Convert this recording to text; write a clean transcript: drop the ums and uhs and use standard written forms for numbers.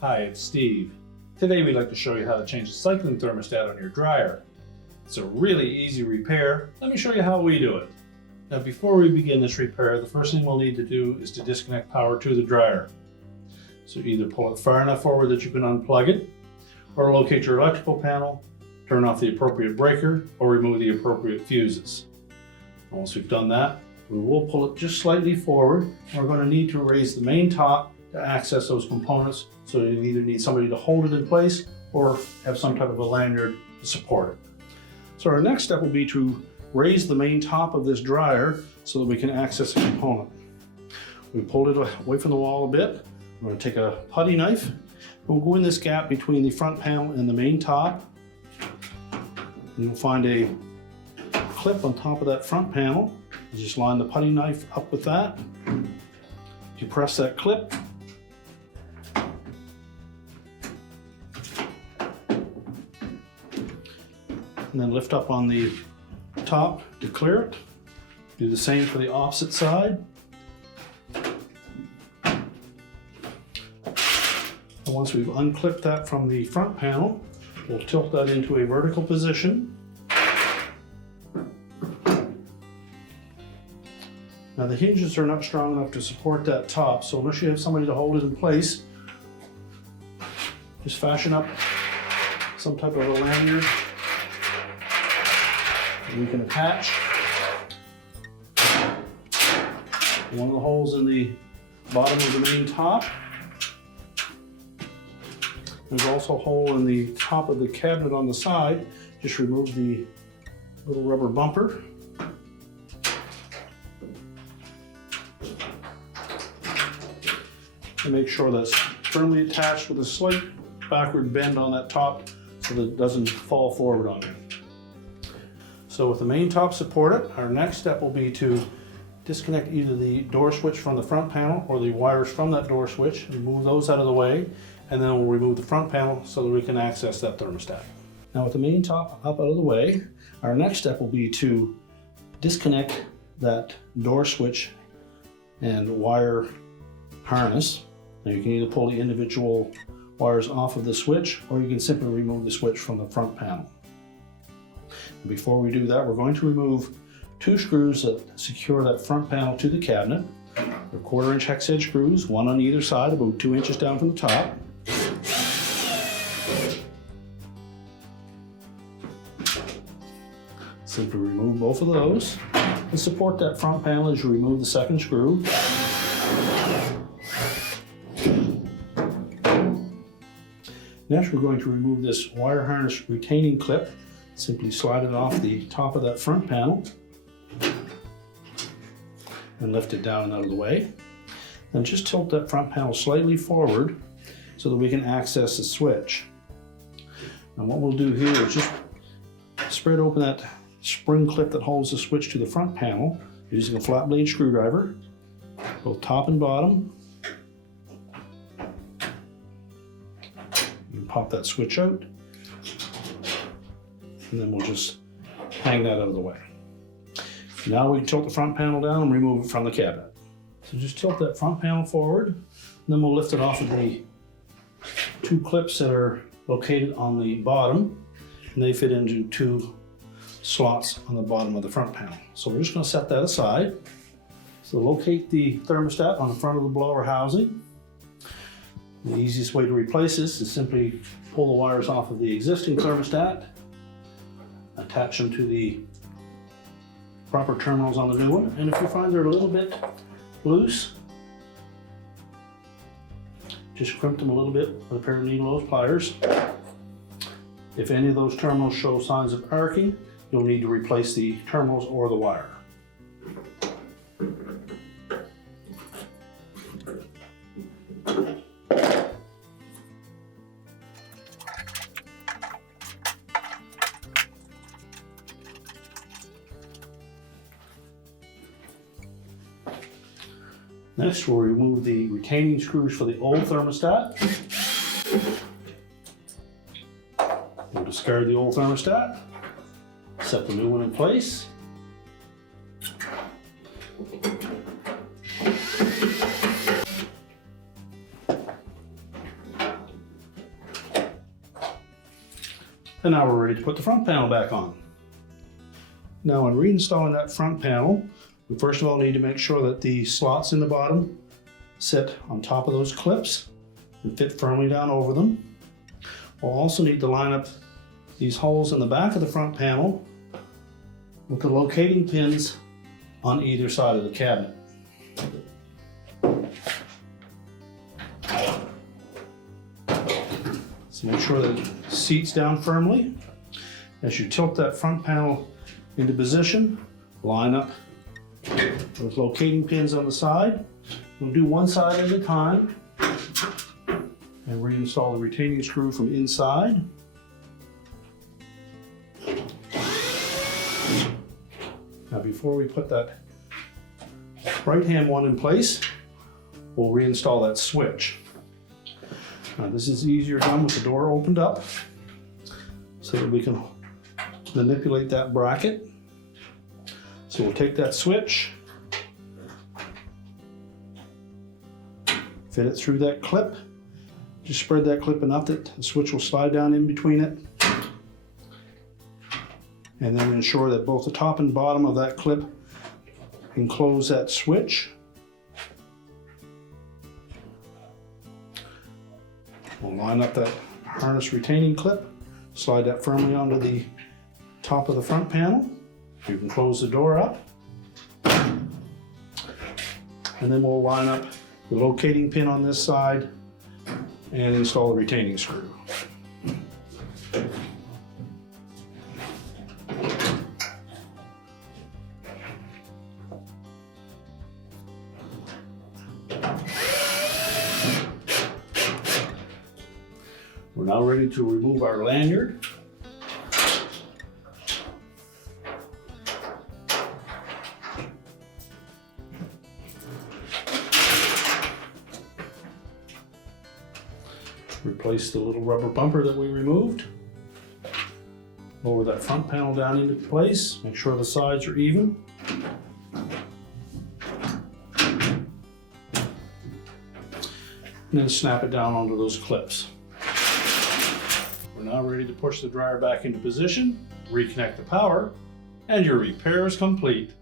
Hi, it's Steve. Today we'd like to show you how to change the cycling thermostat on your dryer. It's a really easy repair. Let me show you how we do it. Now before we begin this repair, the first thing we'll need to do is to disconnect power to the dryer. So either pull it far enough forward that you can unplug it, or locate your electrical panel, turn off the appropriate breaker, or remove the appropriate fuses. Once we've done that, we will pull it just slightly forward. We're going to need to raise the main top to access those components, so you either need somebody to hold it in place or have some type of a lanyard to support it. So our next step will be to raise the main top of this dryer so that we can access the component. We pulled it away from the wall a bit. We're going to take a putty knife. We'll go in this gap between the front panel and the main top. And you'll find a clip on top of that front panel. You just line the putty knife up with that. You press that clip. And then lift up on the top to clear it. Do the same for the opposite side. And once we've unclipped that from the front panel, we'll tilt that into a vertical position. Now the hinges are not strong enough to support that top, so unless you have somebody to hold it in place, just fashion up some type of a lanyard you can attach. One of the holes in the bottom of the main top. There's also a hole in the top of the cabinet on the side. Just remove the little rubber bumper. And make sure that's firmly attached with a slight backward bend on that top so that it doesn't fall forward on you. So with the main top supported, our next step will be to disconnect either the door switch from the front panel or the wires from that door switch and move those out of the way, and then we'll remove the front panel so that we can access that thermostat. Now with the main top up out of the way, our next step will be to disconnect that door switch and wire harness. Now you can either pull the individual wires off of the switch, or you can simply remove the switch from the front panel. Before we do that, we're going to remove two screws that secure that front panel to the cabinet. They're 1/4 inch hex head screws, one on either side, about 2 inches down from the top. Simply remove both of those and support that front panel as you remove the second screw. Next, we're going to remove this wire harness retaining clip. Simply slide it off the top of that front panel and lift it down and out of the way. Then just tilt that front panel slightly forward so that we can access the switch. And what we'll do here is just spread open that spring clip that holds the switch to the front panel using a flat blade screwdriver, both top and bottom. You can pop that switch out, and then we'll just hang that out of the way. Now we can tilt the front panel down and remove it from the cabinet. So just tilt that front panel forward, and then we'll lift it off of the two clips that are located on the bottom, and they fit into two slots on the bottom of the front panel. So we're just going to set that aside. So locate the thermostat on the front of the blower housing. The easiest way to replace this is simply pull the wires off of the existing thermostat, attach them to the proper terminals on the new one, and if you find they're a little bit loose, just crimp them a little bit with a pair of needle nose pliers. If any of those terminals show signs of arcing, you'll need to replace the terminals or the wire. Next, we'll remove the retaining screws for the old thermostat. We'll discard the old thermostat, set the new one in place. And now we're ready to put the front panel back on. Now when reinstalling that front panel, we first of all need to make sure that the slots in the bottom sit on top of those clips and fit firmly down over them. We'll also need to line up these holes in the back of the front panel with the locating pins on either side of the cabinet. So make sure that it seats down firmly. As you tilt that front panel into position, line up those locating pins on the side. We'll do one side at a time and reinstall the retaining screw from inside. Now before we put that right-hand one in place, we'll reinstall that switch. Now this is easier done with the door opened up so that we can manipulate that bracket. So we'll take that switch, fit it through that clip. Just spread that clip enough that the switch will slide down in between it. And then ensure that both the top and bottom of that clip enclose that switch. We'll line up that harness retaining clip, slide that firmly onto the top of the front panel. You can close the door up. And then we'll line up the locating pin on this side and install the retaining screw. We're now ready to remove our lanyard. Replace the little rubber bumper that we removed. Lower that front panel down into place. Make sure the sides are even. And then snap it down onto those clips. We're now ready to push the dryer back into position, reconnect the power, and your repair is complete.